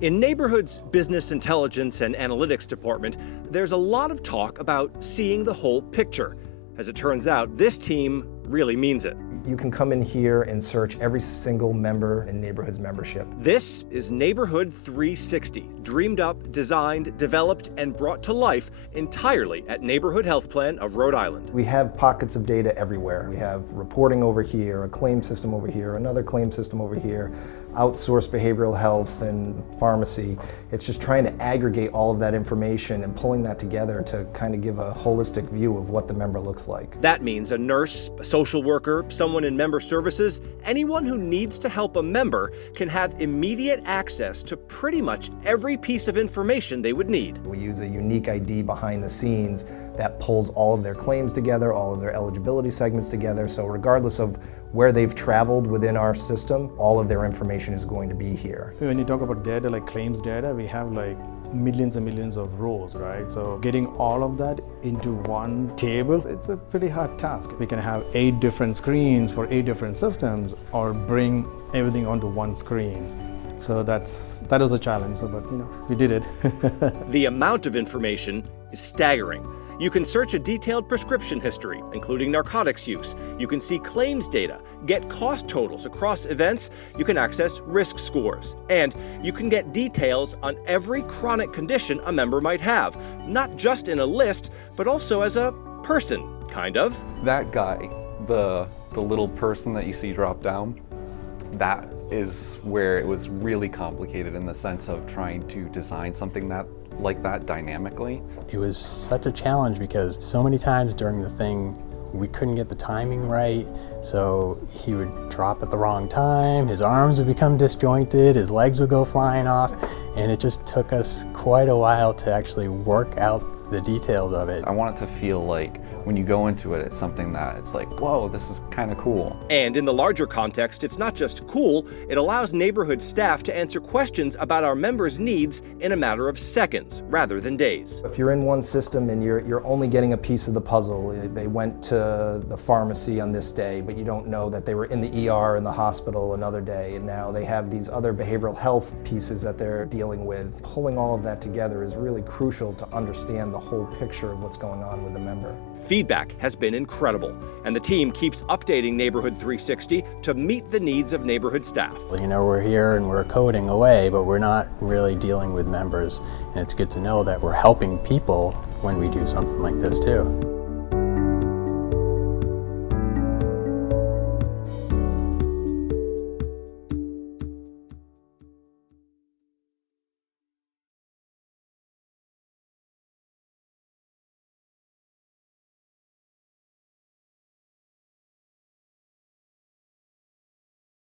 In Neighborhood's Business Intelligence and Analytics Department, there's a lot of talk about seeing the whole picture. As it turns out, this team really means it. You can come in here and search every single member in Neighborhood's membership. This is Neighborhood360, dreamed up, designed, developed, and brought to life entirely at Neighborhood Health Plan of Rhode Island. We have pockets of data everywhere. We have reporting over here, a claim system over here, another claim system over here, outsourced behavioral health and pharmacy. It's just trying to aggregate all of that information and pulling that together to kind of give a holistic view of what the member looks like. That means a nurse, a social worker, someone in member services, anyone who needs to help a member can have immediate access to pretty much every piece of information they would need. We use a unique ID behind the scenes that pulls all of their claims together, all of their eligibility segments together, so regardless of where they've traveled within our system, all of their information is going to be here. When you talk about data, like claims data, we have like millions and millions of rows, right? So getting all of that into one table, it's a pretty hard task. We can have 8 different screens for 8 different systems, or bring everything onto one screen. So that was a challenge, but we did it. The amount of information is staggering. You can search a detailed prescription history, including narcotics use. You can see claims data, get cost totals across events. You can access risk scores. And you can get details on every chronic condition a member might have, not just in a list, but also as a person, kind of. That guy, the little person that you see drop down, that is where it was really complicated in the sense of trying to design something like that dynamically. It was such a challenge because so many times during the thing we couldn't get the timing right, so he would drop at the wrong time, his arms would become disjointed, his legs would go flying off, and it just took us quite a while to actually work out the details of it. I want it to feel like when you go into it, it's something that it's like, whoa, this is kind of cool. And in the larger context, it's not just cool, it allows Neighborhood staff to answer questions about our members' needs in a matter of seconds rather than days. If you're in one system and you're only getting a piece of the puzzle, they went to the pharmacy on this day, but you don't know that they were in the ER in the hospital another day, and now they have these other behavioral health pieces that they're dealing with. Pulling all of that together is really crucial to understand the whole picture of what's going on with the member. Feedback has been incredible, and the team keeps updating Neighborhood360 to meet the needs of Neighborhood staff. We're here and we're coding away, but we're not really dealing with members, and it's good to know that we're helping people when we do something like this too.